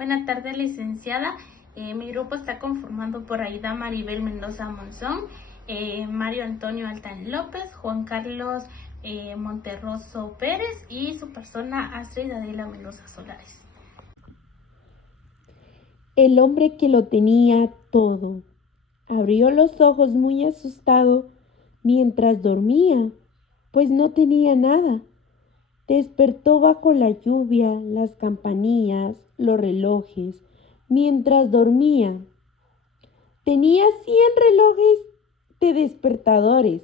Buenas tardes, licenciada. Mi grupo está conformado por Aida Maribel Mendoza Monzón, Mario Antonio Altán López, Juan Carlos Monterroso Pérez y su persona Astrid Adela Mendoza Solares. El hombre que lo tenía todo abrió los ojos muy asustado mientras dormía, pues no tenía nada. Despertó bajo la lluvia, las campanillas, los relojes, mientras dormía. Tenía 100 relojes de despertadores,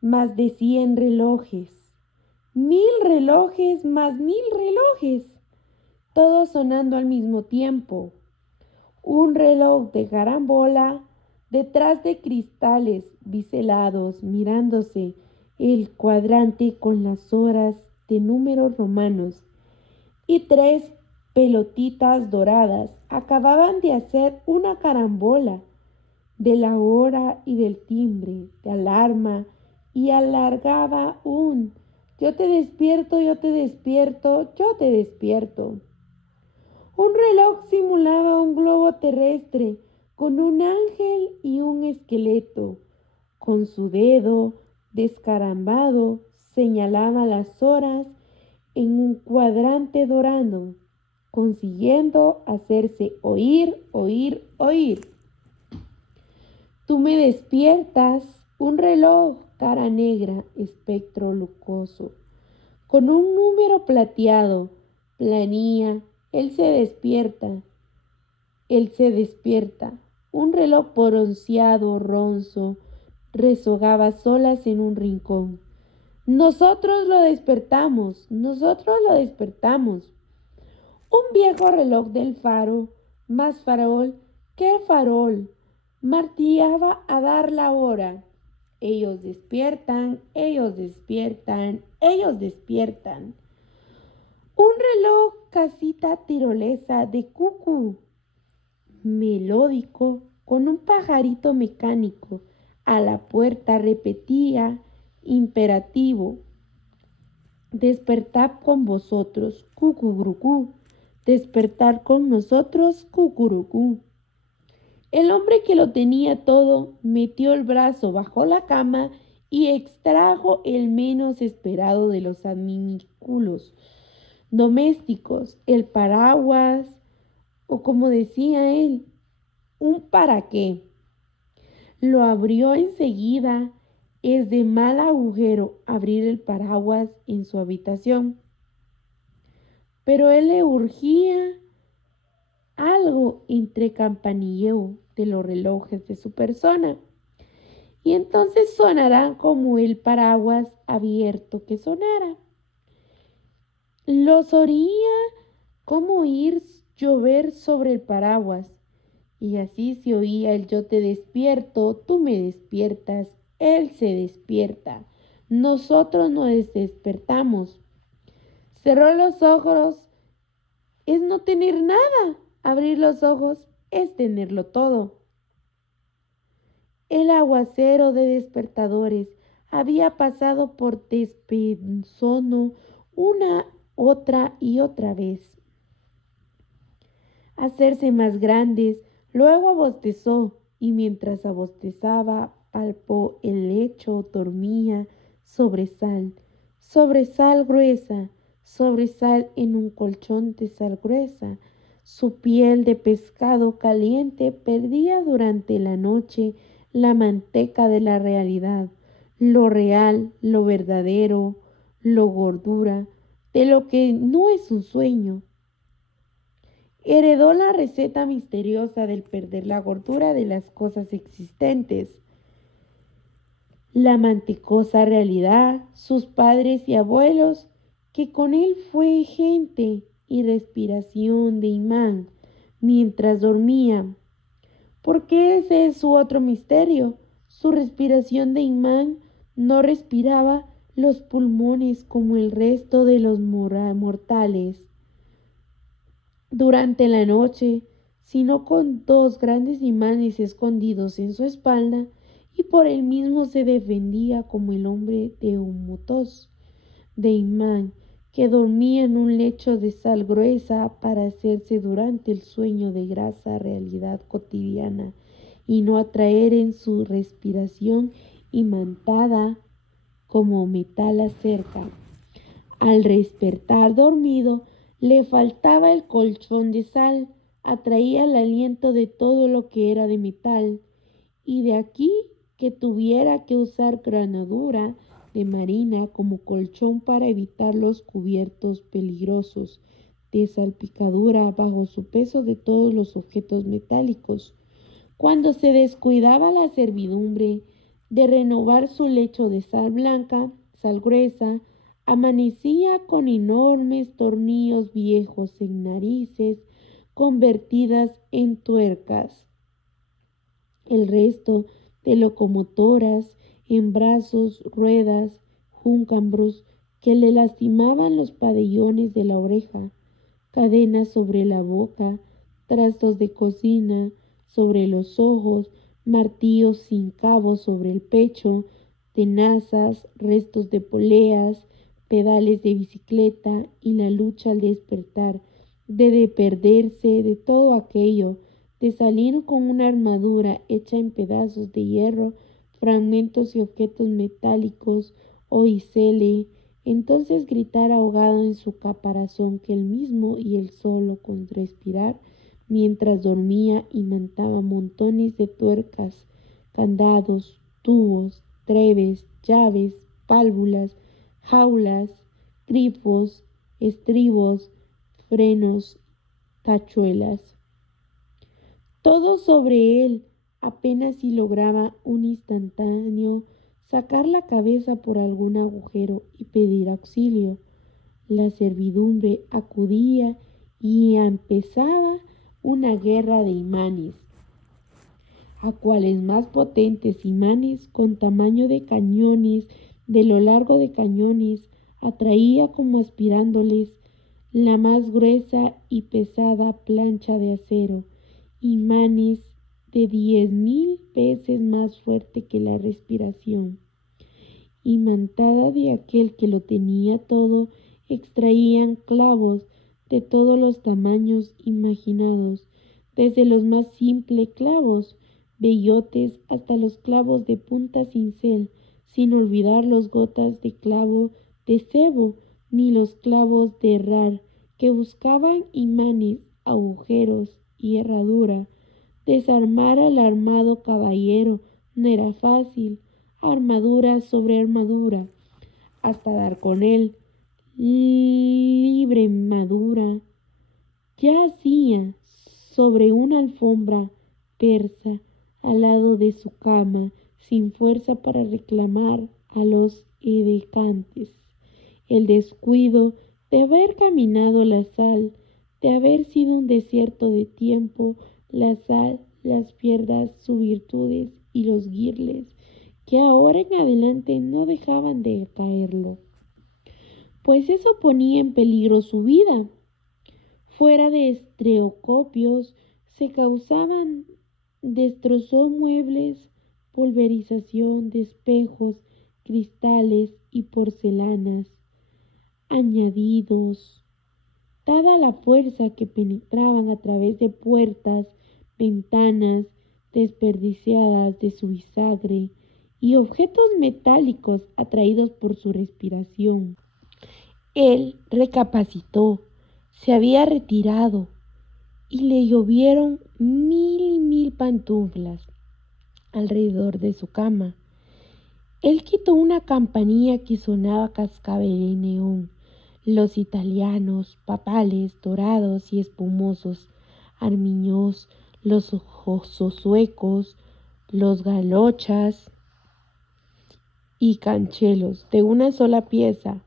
más de 100 relojes, 1000 relojes más 1000 relojes, todos sonando al mismo tiempo. Un reloj de carambola detrás de cristales biselados mirándose el cuadrante con las horas de números romanos y 3 pelotitas doradas acababan de hacer una carambola de la hora y del timbre de alarma y alargaba un yo te despierto, yo te despierto, yo te despierto. Un reloj simulaba un globo terrestre con un ángel y un esqueleto. Con su dedo descarambado señalaba las horas en un cuadrante dorado, consiguiendo hacerse oír, oír, oír. Tú me despiertas, un reloj, cara negra, espectro lucoso, con un número plateado, planía. Él se despierta, un reloj bronceado, ronzo, rezongaba solas en un rincón. Nosotros lo despertamos. Un viejo reloj del faro, más farol que farol, martillaba a dar la hora. Ellos despiertan, ellos despiertan, ellos despiertan. Un reloj casita tirolesa de cucú, melódico, con un pajarito mecánico a la puerta repetía imperativo: despertad con vosotros, cucurucú, despertar con nosotros, cucurucú. El hombre que lo tenía todo metió el brazo bajo la cama y extrajo el menos esperado de los adminículos domésticos, el paraguas, o como decía él, un para qué. Lo abrió enseguida. Es de mal agujero abrir el paraguas en su habitación. Pero él le urgía algo entre campanilleo de los relojes de su persona. Y entonces sonará como el paraguas abierto que sonara. Los oía como oír llover sobre el paraguas. Y así se oía el yo te despierto, tú me despiertas, él se despierta, nosotros nos despertamos. Cerró los ojos es no tener nada, abrir los ojos es tenerlo todo. El aguacero de despertadores había pasado por despensono una, otra y otra vez. Hacerse más grandes, luego abostezó y mientras abostezaba palpó el lecho, dormía sobre sal gruesa, sobre sal en un colchón de sal gruesa. Su piel de pescado caliente perdía durante la noche la manteca de la realidad, lo real, lo verdadero, lo gordura, de lo que no es un sueño. Heredó la receta misteriosa del perder la gordura de las cosas existentes. La mantecosa realidad, sus padres y abuelos, que con él fue gente y respiración de imán mientras dormía. Porque ese es su otro misterio. Su respiración de imán no respiraba los pulmones como el resto de los mortales durante la noche, sino con 2 grandes imanes escondidos en su espalda, y por él mismo se defendía como el hombre de un motos de imán que dormía en un lecho de sal gruesa para hacerse durante el sueño de grasa realidad cotidiana y no atraer en su respiración imantada como metal acerca. Al despertar dormido, le faltaba el colchón de sal, atraía el aliento de todo lo que era de metal, y de aquí que tuviera que usar granadura de marina como colchón para evitar los cubiertos peligrosos de salpicadura bajo su peso de todos los objetos metálicos. Cuando se descuidaba la servidumbre de renovar su lecho de sal blanca, sal gruesa, amanecía con enormes tornillos viejos en narices convertidas en tuercas. El resto de locomotoras en brazos, ruedas, júncambros que le lastimaban los pabellones de la oreja, cadenas sobre la boca, trastos de cocina sobre los ojos, martillos sin cabos sobre el pecho, tenazas, restos de poleas, pedales de bicicleta y la lucha al despertar, de perderse de todo aquello, de salir con una armadura hecha en pedazos de hierro, fragmentos y objetos metálicos, o Isele, entonces gritar ahogado en su caparazón que él mismo y él solo con respirar, mientras dormía imantaba montones de tuercas, candados, tubos, trebes, llaves, válvulas, jaulas, grifos, estribos, frenos, tachuelas. Todo sobre él, apenas si lograba un instantáneo sacar la cabeza por algún agujero y pedir auxilio. La servidumbre acudía y empezaba una guerra de imanes, a cuales más potentes imanes con tamaño de cañones, de lo largo de cañones, atraía como aspirándoles la más gruesa y pesada plancha de acero, imanes de 10,000 veces más fuerte que la respiración. Imantada de aquel que lo tenía todo, extraían clavos de todos los tamaños imaginados, desde los más simples clavos, bellotes, hasta los clavos de punta cincel, sin olvidar los gotas de clavo de cebo, ni los clavos de herrar, que buscaban imanes, agujeros y herradura. Desarmar al armado caballero no era fácil, armadura sobre armadura, hasta dar con él, libre madura. Yacía sobre una alfombra persa al lado de su cama, sin fuerza para reclamar a los edecantes. El descuido de haber caminado la sal, de haber sido un desierto de tiempo, la sal, las pierdas, sus virtudes y los guirles, que ahora en adelante no dejaban de caerlo, pues eso ponía en peligro su vida. Fuera de estereocopios se causaban, destrozó muebles, pulverización de espejos, cristales y porcelanas, añadidos, dada la fuerza que penetraban a través de puertas, ventanas desperdiciadas de su bisagra y objetos metálicos atraídos por su respiración. Él recapacitó, se había retirado y le llovieron 1,000 pantuflas alrededor de su cama. Él quitó una campanilla que sonaba cascabel de neón. Los italianos, papales, dorados y espumosos, armiños, los suecos, los galochas y canchelos de una sola pieza,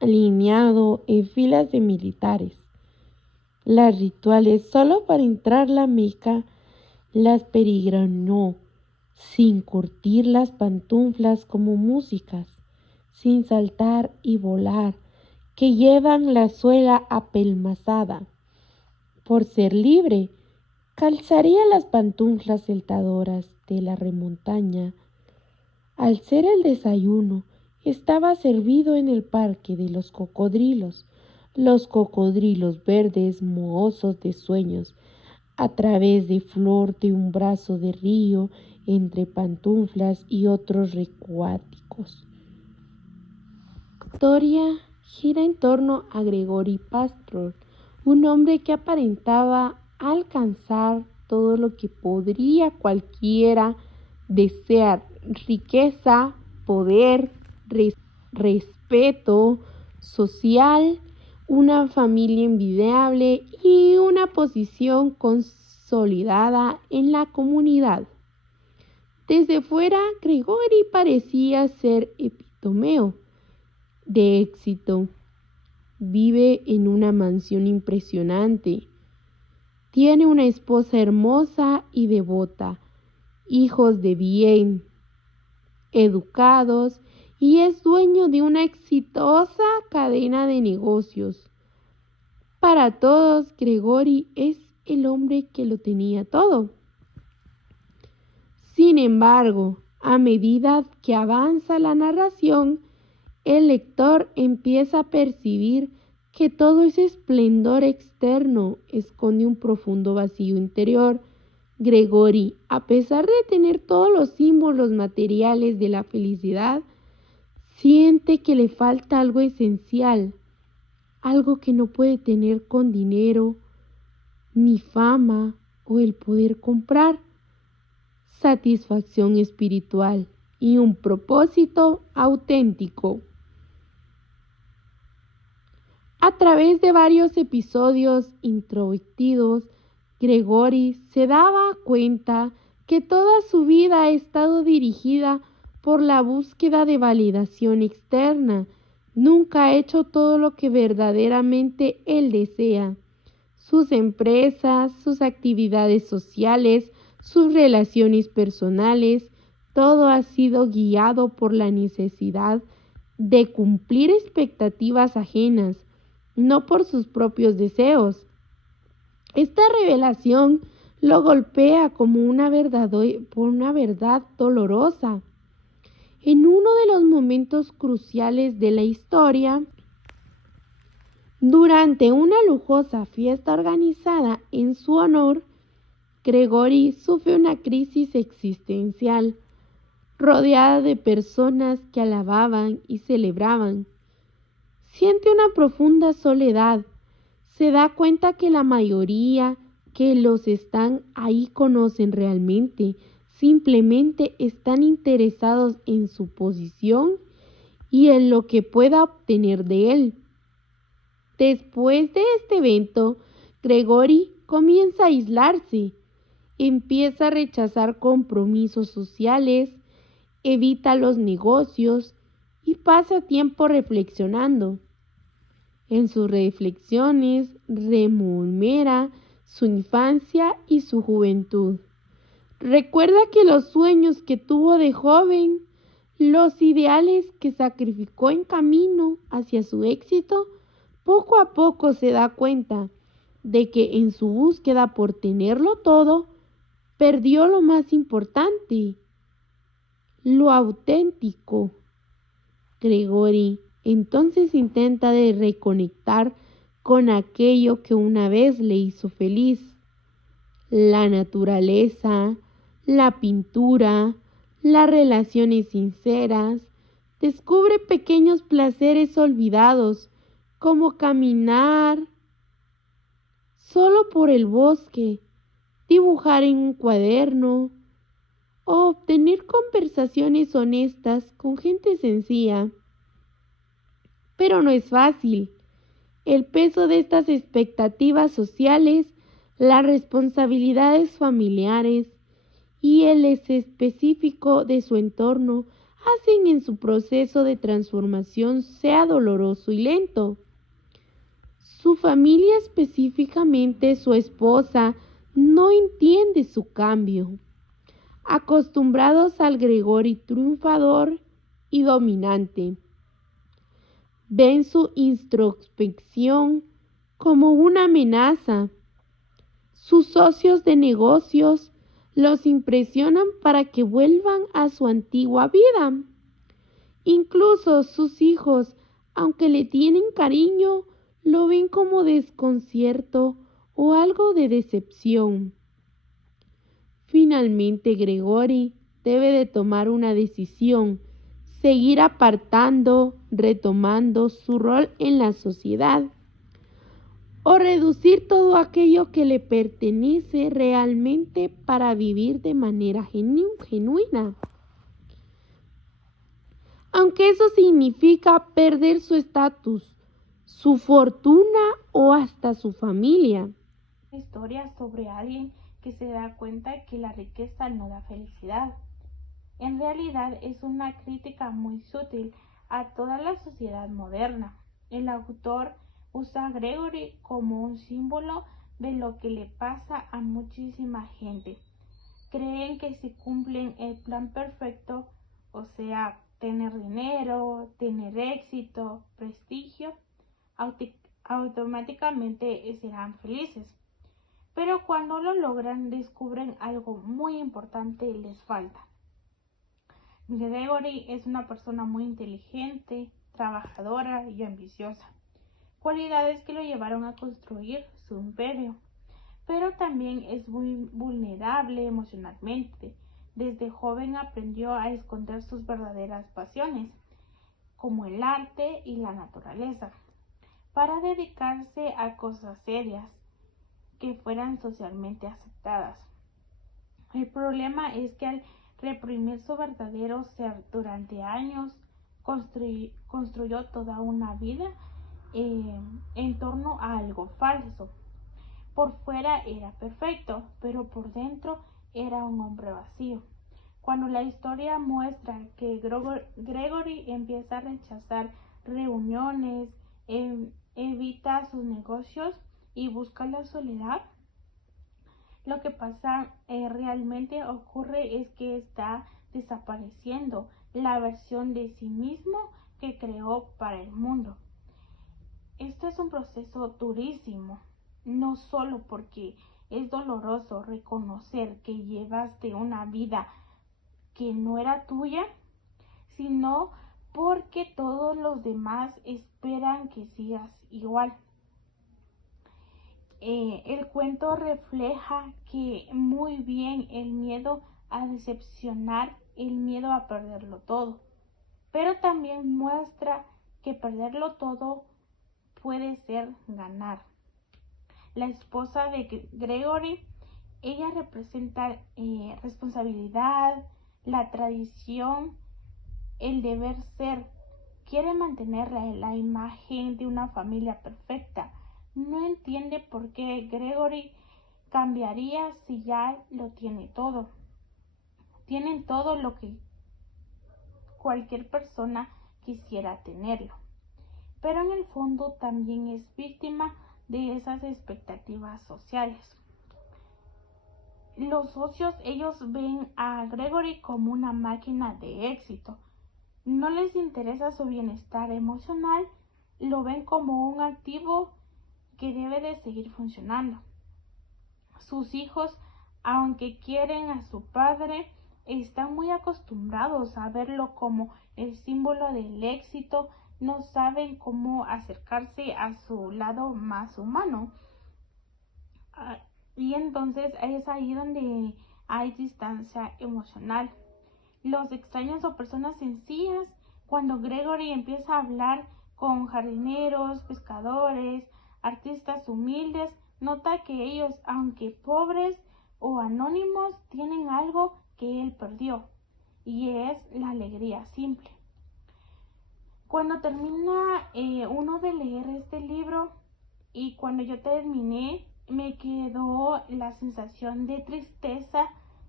alineado en filas de militares. Las rituales solo para entrar la Meca las peregrinó, sin curtir las pantuflas como músicas, sin saltar y volar, que llevan la suela apelmazada. Por ser libre, calzaría las pantuflas saltadoras de la remontaña. Al ser el desayuno, estaba servido en el parque de los cocodrilos verdes mohosos de sueños, a través de flor de un brazo de río, entre pantuflas y otros recuáticos. La historia gira en torno a Gregory Pastor, un hombre que aparentaba alcanzar todo lo que podría cualquiera desear: riqueza, poder, respeto social, una familia envidiable y una posición consolidada en la comunidad. Desde fuera, Gregory parecía ser epítome de éxito. Vive en una mansión impresionante. Tiene una esposa hermosa y devota, hijos de bien educados, y es dueño de una exitosa cadena de negocios. Para todos, Gregory es el hombre que lo tenía todo. Sin embargo, a medida que avanza la narración, el lector empieza a percibir que todo ese esplendor externo esconde un profundo vacío interior. Gregory, a pesar de tener todos los símbolos materiales de la felicidad, siente que le falta algo esencial, algo que no puede tener con dinero, ni fama o el poder comprar: satisfacción espiritual y un propósito auténtico. A través de varios episodios introvertidos, Gregory se daba cuenta que toda su vida ha estado dirigida por la búsqueda de validación externa. Nunca ha hecho todo lo que verdaderamente él desea. Sus empresas, sus actividades sociales, sus relaciones personales, todo ha sido guiado por la necesidad de cumplir expectativas ajenas, no por sus propios deseos. Esta revelación lo golpea como una verdad dolorosa. En uno de los momentos cruciales de la historia, durante una lujosa fiesta organizada en su honor, Gregory sufre una crisis existencial. Rodeada de personas que alababan y celebraban, siente una profunda soledad. Se da cuenta que la mayoría que los están ahí conocen realmente, simplemente están interesados en su posición y en lo que pueda obtener de él. Después de este evento, Gregory comienza a aislarse, empieza a rechazar compromisos sociales, evita los negocios y pasa tiempo reflexionando. En sus reflexiones rememora su infancia y su juventud. Recuerda que los sueños que tuvo de joven, los ideales que sacrificó en camino hacia su éxito, poco a poco se da cuenta de que en su búsqueda por tenerlo todo, perdió lo más importante: lo auténtico. Gregory entonces intenta de reconectar con aquello que una vez le hizo feliz: la naturaleza, la pintura, las relaciones sinceras. Descubre pequeños placeres olvidados, como caminar solo por el bosque, dibujar en un cuaderno o obtener conversaciones honestas con gente sencilla. Pero no es fácil. El peso de estas expectativas sociales, las responsabilidades familiares y el específico de su entorno hacen en su proceso de transformación sea doloroso y lento. Su familia, específicamente su esposa, no entiende su cambio. Acostumbrados al Gregory triunfador y dominante, ven su introspección como una amenaza. Sus socios de negocios los impresionan para que vuelvan a su antigua vida. Incluso sus hijos, aunque le tienen cariño, lo ven como desconcierto o algo de decepción. Finalmente, Gregory debe de tomar una decisión, seguir apartando, retomando su rol en la sociedad, o reducir todo aquello que le pertenece realmente para vivir de manera genuina. Aunque eso significa perder su estatus, su fortuna o hasta su familia. Historia sobre alguien que se da cuenta que la riqueza no da felicidad. En realidad es una crítica muy sutil a toda la sociedad moderna. El autor usa a Gregory como un símbolo de lo que le pasa a muchísima gente. Creen que si cumplen el plan perfecto, o sea, tener dinero, tener éxito, prestigio, automáticamente serán felices. Pero cuando lo logran, descubren algo muy importante les falta. Gregory es una persona muy inteligente, trabajadora y ambiciosa, cualidades que lo llevaron a construir su imperio. Pero también es muy vulnerable emocionalmente. Desde joven aprendió a esconder sus verdaderas pasiones, como el arte y la naturaleza, para dedicarse a cosas serias que fueran socialmente aceptadas. El problema es que al reprimir su verdadero ser durante años, construyó toda una vida en torno a algo falso. Por fuera era perfecto, pero por dentro era un hombre vacío. Cuando la historia muestra que Gregory empieza a rechazar reuniones, evita sus negocios y busca la soledad, lo que pasa realmente ocurre es que está desapareciendo la versión de sí mismo que creó para el mundo. Esto es un proceso durísimo, no solo porque es doloroso reconocer que llevaste una vida que no era tuya, sino porque todos los demás esperan que sigas igual. El cuento refleja que muy bien el miedo a decepcionar, el miedo a perderlo todo, pero también muestra que perderlo todo puede ser ganar. La esposa de Gregory, ella representa responsabilidad, la tradición, el deber ser. Quiere mantener la imagen de una familia perfecta. No entiende por qué Gregory cambiaría si ya lo tiene todo. Tienen todo lo que cualquier persona quisiera tenerlo. Pero en el fondo también es víctima de esas expectativas sociales. Los socios, ellos ven a Gregory como una máquina de éxito. No les interesa su bienestar emocional, lo ven como un activo que debe de seguir funcionando. Sus hijos, aunque quieren a su padre, están muy acostumbrados a verlo como el símbolo del éxito, no saben cómo acercarse a su lado más humano. Y entonces es ahí donde hay distancia emocional. Los extraños o personas sencillas, cuando Gregory empieza a hablar con jardineros, pescadores, artistas humildes, nota que ellos, aunque pobres o anónimos, tienen algo que él perdió, y es la alegría simple. Cuando termina uno de leer este libro y cuando yo terminé, me quedó la sensación de tristeza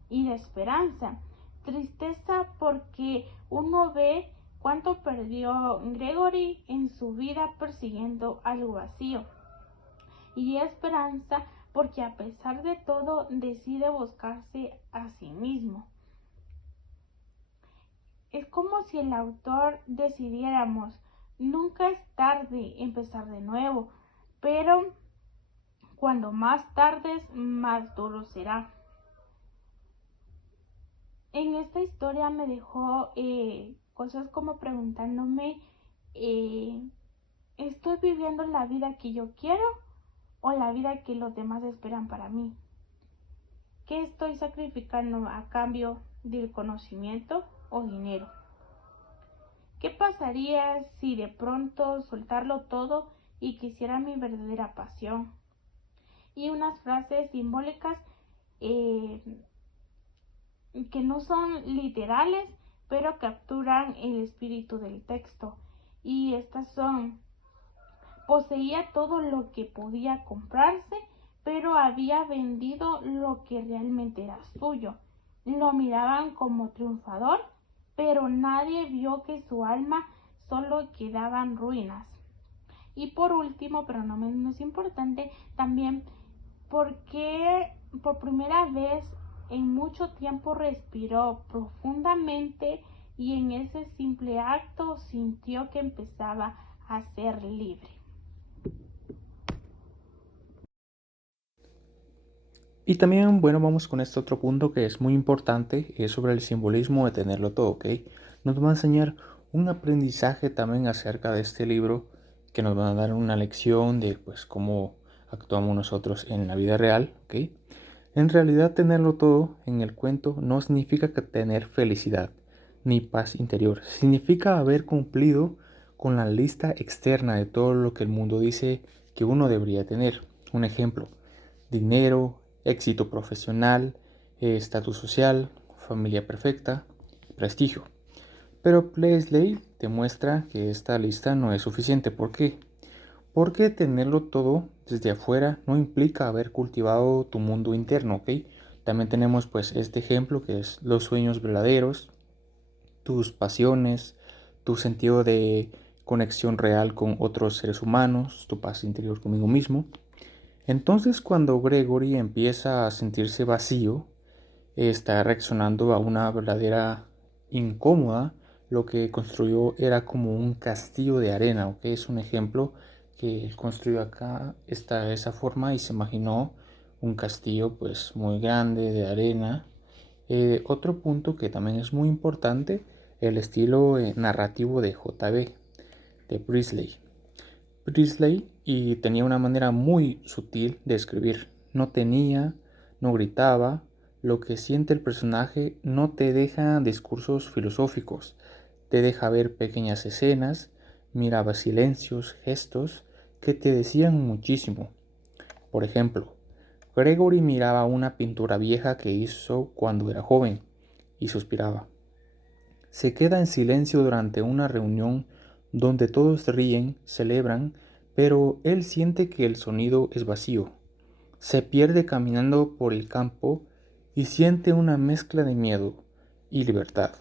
y de esperanza. Tristeza porque uno ve cuánto perdió Gregory en su vida persiguiendo algo vacío. Y esperanza porque a pesar de todo decide buscarse a sí mismo. Es como si el autor decidiéramos, nunca es tarde empezar de nuevo, pero cuando más tardes, más duro será. En esta historia me dejó cosas como preguntándome, ¿estoy viviendo la vida que yo quiero o la vida que los demás esperan para mí? ¿Qué estoy sacrificando a cambio del conocimiento o dinero? ¿Qué pasaría si de pronto soltarlo todo y quisiera mi verdadera pasión? Y unas frases simbólicas que no son literales, pero capturan el espíritu del texto. Y estas son: poseía todo lo que podía comprarse, pero había vendido lo que realmente era suyo. Lo miraban como triunfador, pero nadie vio que su alma solo quedaban ruinas. Y por último, pero no menos importante, también porque por primera vez en mucho tiempo respiró profundamente y en ese simple acto sintió que empezaba a ser libre. Y también, bueno, vamos con este otro punto que es muy importante, es sobre el simbolismo de tenerlo todo, ¿ok? Nos va a enseñar un aprendizaje también acerca de este libro, que nos va a dar una lección de, pues, cómo actuamos nosotros en la vida real, ¿ok? En realidad, tenerlo todo en el cuento no significa que tener felicidad ni paz interior. Significa haber cumplido con la lista externa de todo lo que el mundo dice que uno debería tener. Un ejemplo: dinero, éxito profesional, estatus social, familia perfecta, prestigio. Pero Presley te muestra que esta lista no es suficiente. ¿Por qué? Porque tenerlo todo desde afuera no implica haber cultivado tu mundo interno, ¿ok? También tenemos pues este ejemplo que es los sueños verdaderos, tus pasiones, tu sentido de conexión real con otros seres humanos, tu paz interior conmigo mismo. Entonces, cuando Gregory empieza a sentirse vacío, está reaccionando a una verdadera incómoda. Lo que construyó era como un castillo de arena, ¿ok? Es un ejemplo que construyó acá de esa forma y se imaginó un castillo pues muy grande de arena. Otro punto que también es muy importante, el estilo narrativo de J.B. de Priestley. Y tenía una manera muy sutil de escribir. No gritaba. Lo que siente el personaje no te deja discursos filosóficos, te deja ver pequeñas escenas, miraba silencios, gestos que te decían muchísimo. Por ejemplo, Gregory miraba una pintura vieja que hizo cuando era joven y suspiraba. Se queda en silencio durante una reunión donde todos ríen, celebran, pero él siente que el sonido es vacío. Se pierde caminando por el campo y siente una mezcla de miedo y libertad.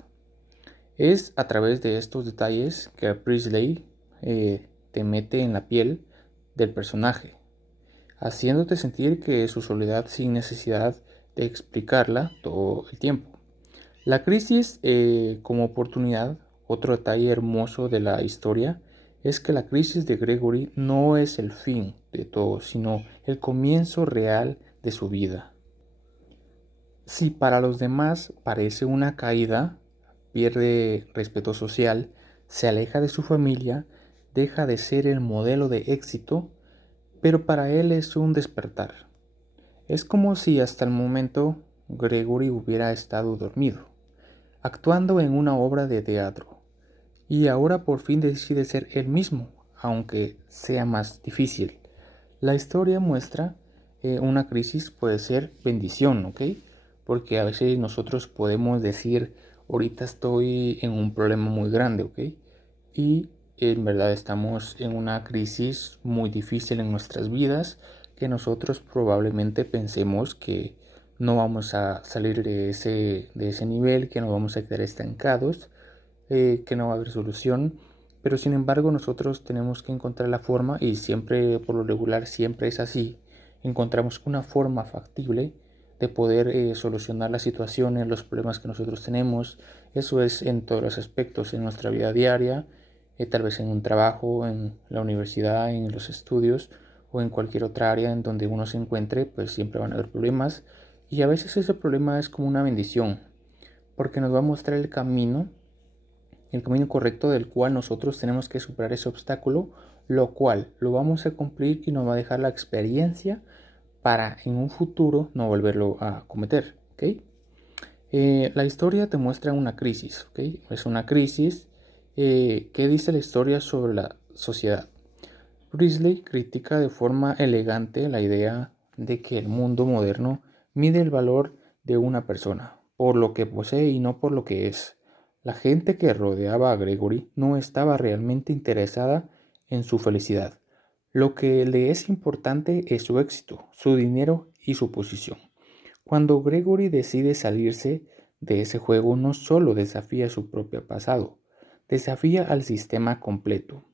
Es a través de estos detalles que Priestley te mete en la piel del personaje, haciéndote sentir que su soledad sin necesidad de explicarla todo el tiempo. La crisis como oportunidad. Otro detalle hermoso de la historia es que la crisis de Gregory no es el fin de todo, sino el comienzo real de su vida. Si para los demás parece una caída, pierde respeto social, se aleja de su familia, deja de ser el modelo de éxito, pero para él es un despertar. Es como si hasta el momento Gregory hubiera estado dormido, actuando en una obra de teatro, y ahora por fin decide ser él mismo, aunque sea más difícil. La historia muestra una crisis puede ser bendición, ¿ok? Porque a veces nosotros podemos decir, ahorita estoy en un problema muy grande, ¿ok? Y en verdad estamos en una crisis muy difícil en nuestras vidas, que nosotros probablemente pensemos que no vamos a salir de ese nivel, que nos vamos a quedar estancados, que no va a haber solución. Pero sin embargo nosotros tenemos que encontrar la forma, y siempre, por lo regular, siempre es así. Encontramos una forma factible de poder solucionar las situaciones, los problemas que nosotros tenemos. Eso es en todos los aspectos, en nuestra vida diaria, tal vez en un trabajo, en la universidad, en los estudios o en cualquier otra área en donde uno se encuentre, pues siempre van a haber problemas. Y a veces ese problema es como una bendición, porque nos va a mostrar el camino el camino correcto del cual nosotros tenemos que superar ese obstáculo, lo cual lo vamos a cumplir y nos va a dejar la experiencia para en un futuro no volverlo a cometer, ¿ok? La historia te muestra una crisis, ¿ok? Es una crisis que dice la historia sobre la sociedad. Priestley critica de forma elegante la idea de que el mundo moderno mide el valor de una persona por lo que posee y no por lo que es. La gente que rodeaba a Gregory no estaba realmente interesada en su felicidad. Lo que le es importante es su éxito, su dinero y su posición. Cuando Gregory decide salirse de ese juego, no solo desafía su propio pasado, desafía al sistema completo.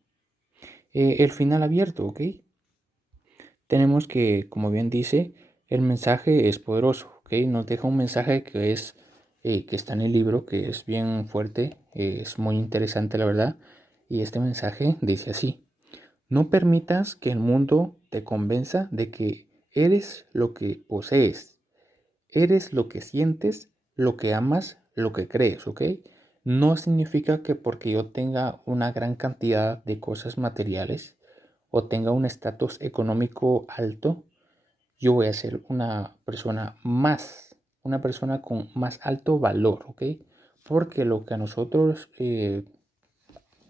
El final abierto, ¿ok? Tenemos que, como bien dice, el mensaje es poderoso, ¿ok? Nos deja un mensaje que está en el libro, que es bien fuerte, es muy interesante la verdad, y este mensaje dice así: no permitas que el mundo te convenza de que eres lo que posees, eres lo que sientes, lo que amas, lo que crees, ¿ok? No significa que porque yo tenga una gran cantidad de cosas materiales o tenga un estatus económico alto, yo voy a ser una persona con más alto valor, ¿ok? Porque lo que a nosotros, de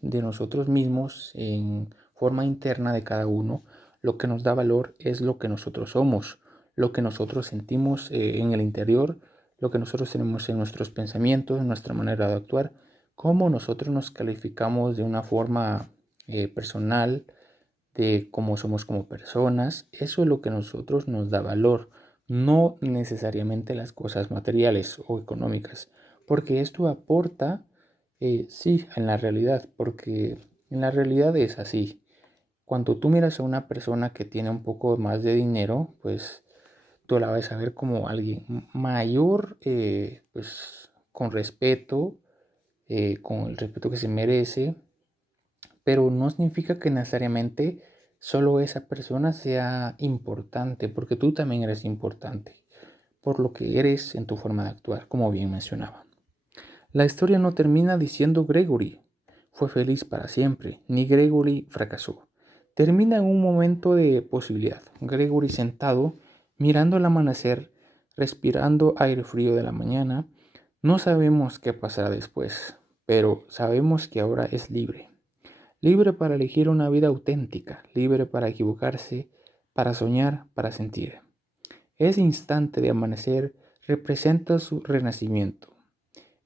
nosotros mismos, en forma interna de cada uno, lo que nos da valor es lo que nosotros somos, lo que nosotros sentimos en el interior, lo que nosotros tenemos en nuestros pensamientos, en nuestra manera de actuar, cómo nosotros nos calificamos de una forma personal, de cómo somos como personas. Eso es lo que a nosotros nos da valor, no necesariamente las cosas materiales o económicas, porque esto aporta, sí, en la realidad, porque en la realidad es así. Cuando tú miras a una persona que tiene un poco más de dinero, pues tú la vas a ver como alguien mayor, pues con respeto, con el respeto que se merece, pero no significa que necesariamente solo esa persona sea importante, porque tú también eres importante por lo que eres en tu forma de actuar, como bien mencionaba. La historia no termina diciendo Gregory fue feliz para siempre, ni Gregory fracasó. Termina en un momento de posibilidad. Gregory sentado, mirando el amanecer, respirando aire frío de la mañana. No sabemos qué pasará después, pero sabemos que ahora es libre. Libre para elegir una vida auténtica, libre para equivocarse, para soñar, para sentir. Ese instante de amanecer representa su renacimiento.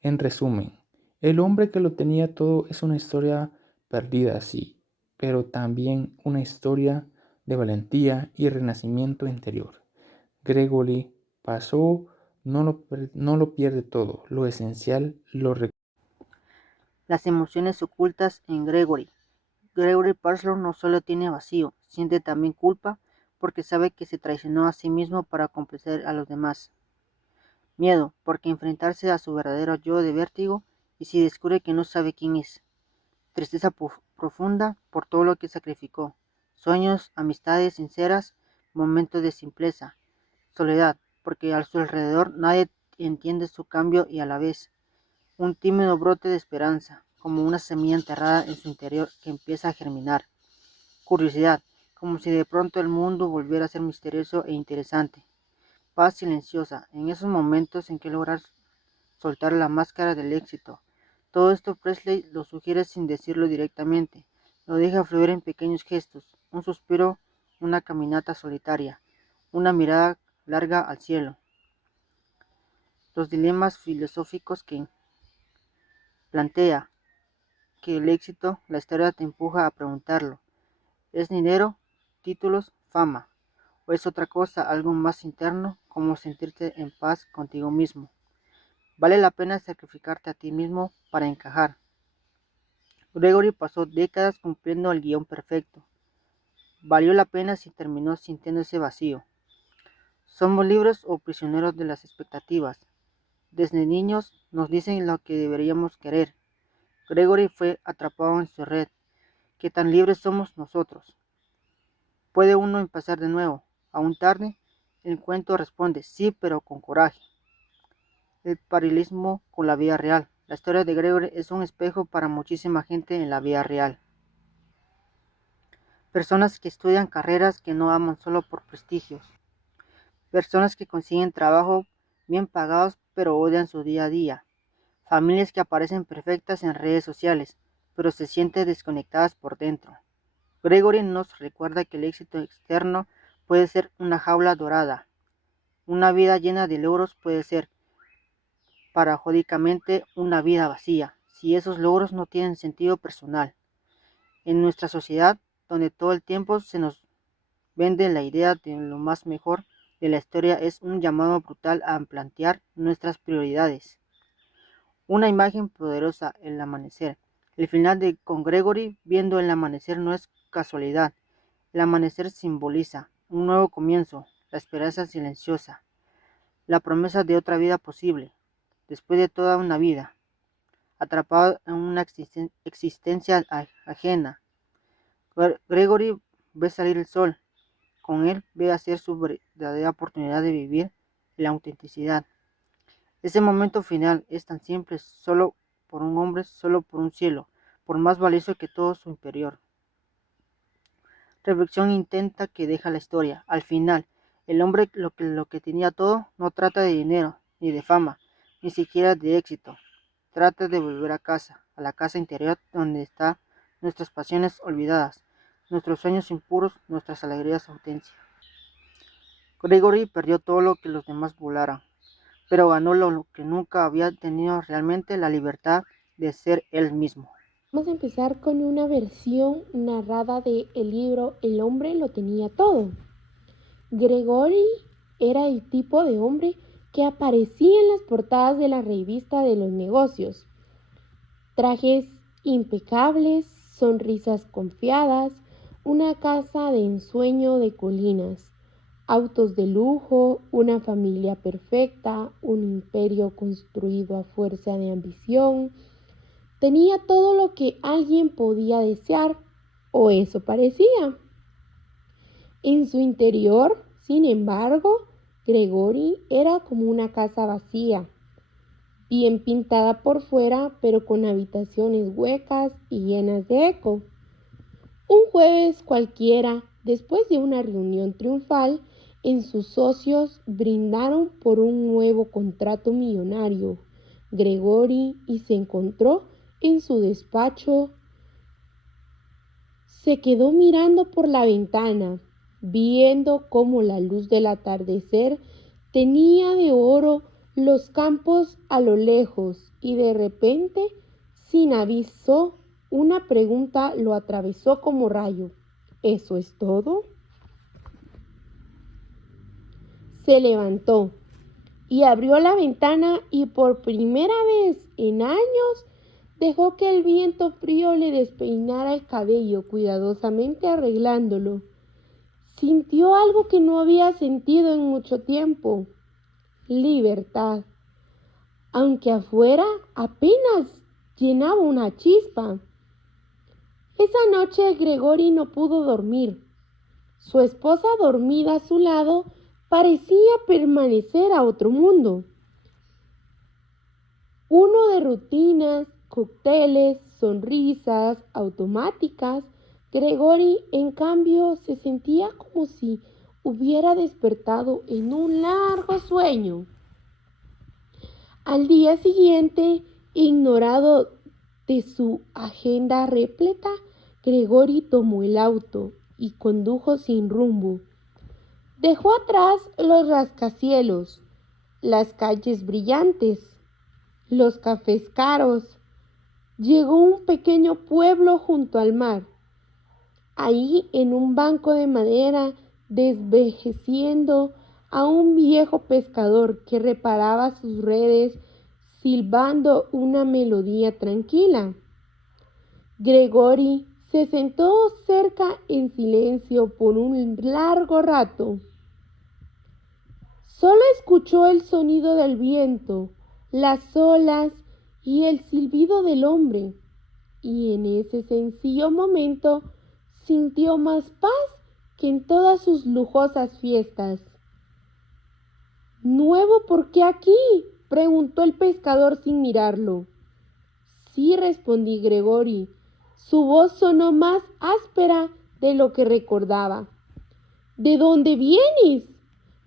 En resumen, el hombre que lo tenía todo es una historia perdida, sí, pero también una historia de valentía y renacimiento interior. Gregory pasó, no lo pierde todo, lo esencial lo recupera. Las emociones ocultas en Gregory. Gregory Parslow no solo tiene vacío, siente también culpa porque sabe que se traicionó a sí mismo para complacer a los demás. Miedo, porque enfrentarse a su verdadero yo de vértigo y si descubre que no sabe quién es. Tristeza profunda por todo lo que sacrificó. Sueños, amistades sinceras, momentos de simpleza. Soledad, porque a su alrededor nadie entiende su cambio y a la vez un tímido brote de esperanza, como una semilla enterrada en su interior que empieza a germinar. Curiosidad, como si de pronto el mundo volviera a ser misterioso e interesante. Paz silenciosa, en esos momentos en que lograr soltar la máscara del éxito. Todo esto Presley lo sugiere sin decirlo directamente, lo deja fluir en pequeños gestos, un suspiro, una caminata solitaria, una mirada larga al cielo. Los dilemas filosóficos que plantea, que el éxito, la historia te empuja a preguntarlo. ¿Es dinero, títulos, fama? ¿O es otra cosa, algo más interno, como sentirte en paz contigo mismo? ¿Vale la pena sacrificarte a ti mismo para encajar? Gregory pasó décadas cumpliendo el guión perfecto. ¿Valió la pena si terminó sintiéndose vacío? ¿Somos libres o prisioneros de las expectativas? Desde niños nos dicen lo que deberíamos querer. Gregory fue atrapado en su red. ¿Qué tan libres somos nosotros? ¿Puede uno empezar de nuevo? ¿Aún tarde? El cuento responde, sí, pero con coraje. El paralelismo con la vida real. La historia de Gregory es un espejo para muchísima gente en la vida real. Personas que estudian carreras que no aman solo por prestigios. Personas que consiguen trabajo bien pagados pero odian su día a día. Familias que aparecen perfectas en redes sociales, pero se sienten desconectadas por dentro. Gregory nos recuerda que el éxito externo puede ser una jaula dorada. Una vida llena de logros puede ser, paradójicamente, una vida vacía, si esos logros no tienen sentido personal. En nuestra sociedad, donde todo el tiempo se nos vende la idea de lo más mejor de la historia, es un llamado brutal a plantear nuestras prioridades. Una imagen poderosa, el amanecer. El final con Gregory viendo el amanecer no es casualidad. El amanecer simboliza un nuevo comienzo, la esperanza silenciosa, la promesa de otra vida posible, después de toda una vida, atrapado en una existencia ajena. Gregory ve salir el sol, con él ve hacer su verdadera oportunidad de vivir la autenticidad. Ese momento final es tan simple, solo por un hombre, solo por un cielo, por más valioso que todo su interior. Reflexión intenta que deja la historia. Al final, el hombre lo que tenía todo no trata de dinero, ni de fama, ni siquiera de éxito. Trata de volver a casa, a la casa interior donde están nuestras pasiones olvidadas, nuestros sueños impuros, nuestras alegrías auténticas. Gregory perdió todo lo que los demás volaran, pero ganó lo que nunca había tenido realmente, la libertad de ser él mismo. Vamos a empezar con una versión narrada del libro El hombre lo tenía todo. Gregory era el tipo de hombre que aparecía en las portadas de la revista de los negocios. Trajes impecables, sonrisas confiadas, una casa de ensueño de colinas, autos de lujo, una familia perfecta, un imperio construido a fuerza de ambición. Tenía todo lo que alguien podía desear, o eso parecía. En su interior, sin embargo, Gregory era como una casa vacía, bien pintada por fuera, pero con habitaciones huecas y llenas de eco. Un jueves cualquiera, después de una reunión triunfal, en sus socios brindaron por un nuevo contrato millonario. Gregory y se encontró en su despacho. Se quedó mirando por la ventana, viendo cómo la luz del atardecer tenía de oro los campos a lo lejos, y de repente, sin aviso, una pregunta lo atravesó como rayo. ¿Eso es todo? Se levantó y abrió la ventana, y por primera vez en años dejó que el viento frío le despeinara el cabello, cuidadosamente arreglándolo. Sintió algo que no había sentido en mucho tiempo: libertad, aunque afuera apenas llenaba una chispa. Esa noche Gregory no pudo dormir. Su esposa, dormida a su lado, parecía permanecer a otro mundo. Uno de rutinas, cócteles, sonrisas automáticas. Gregory, en cambio, se sentía como si hubiera despertado en un largo sueño. Al día siguiente, ignorado de su agenda repleta, Gregory tomó el auto y condujo sin rumbo. Dejó atrás los rascacielos, las calles brillantes, los cafés caros. Llegó a un pequeño pueblo junto al mar. Ahí, en un banco de madera, desvejeciendo a un viejo pescador que reparaba sus redes, silbando una melodía tranquila. Gregory se sentó cerca en silencio por un largo rato. Solo escuchó el sonido del viento, las olas y el silbido del hombre, y en ese sencillo momento sintió más paz que en todas sus lujosas fiestas. ¿Nuevo por qué aquí?, preguntó el pescador sin mirarlo. Sí, respondí Gregory. Su voz sonó más áspera de lo que recordaba. ¿De dónde vienes?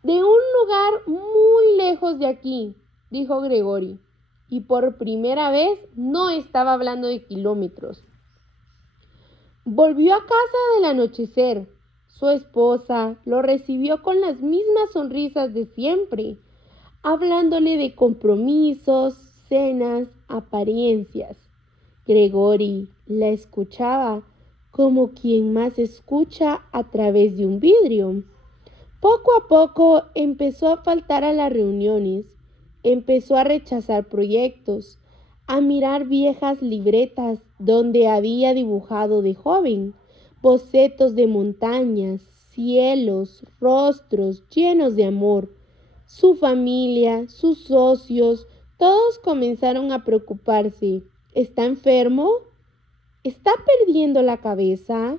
De un lugar muy lejos de aquí, dijo Gregory. Y por primera vez no estaba hablando de kilómetros. Volvió a casa del anochecer. Su esposa lo recibió con las mismas sonrisas de siempre, hablándole de compromisos, cenas, apariencias. Gregory la escuchaba como quien más escucha a través de un vidrio. Poco a poco empezó a faltar a las reuniones, empezó a rechazar proyectos, a mirar viejas libretas donde había dibujado de joven, bocetos de montañas, cielos, rostros llenos de amor. Su familia, sus socios, todos comenzaron a preocuparse. ¿Está enfermo? ¿Está perdiendo la cabeza?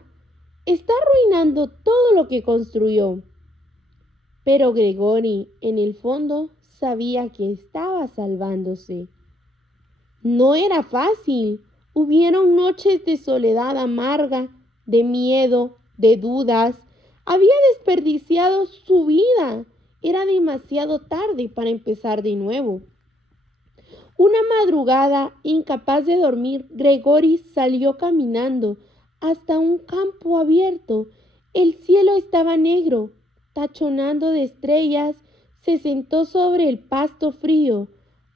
¿Está arruinando todo lo que construyó? Pero Gregory, en el fondo, sabía que estaba salvándose. No era fácil. Hubieron noches de soledad amarga, de miedo, de dudas. Había desperdiciado su vida. Era demasiado tarde para empezar de nuevo. Una madrugada, incapaz de dormir, Gregory salió caminando hasta un campo abierto. El cielo estaba negro, tachonando de estrellas. Se sentó sobre el pasto frío,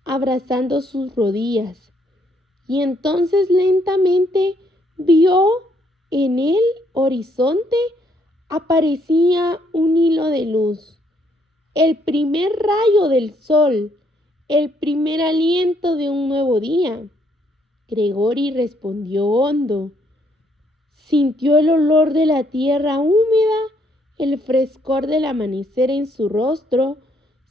abrazando sus rodillas. Y entonces lentamente vio en el horizonte aparecía un hilo de luz. El primer rayo del sol, el primer aliento de un nuevo día. Gregory respondió hondo. Sintió el olor de la tierra húmeda, el frescor del amanecer en su rostro.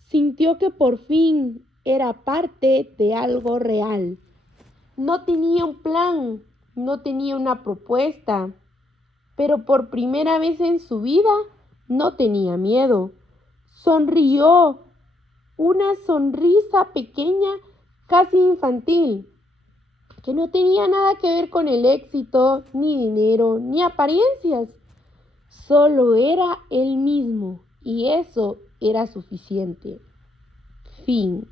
Sintió que por fin era parte de algo real. No tenía un plan, no tenía una propuesta, pero por primera vez en su vida no tenía miedo. Sonrió, una sonrisa pequeña, casi infantil, que no tenía nada que ver con el éxito, ni dinero, ni apariencias. Solo era él mismo, y eso era suficiente. Fin.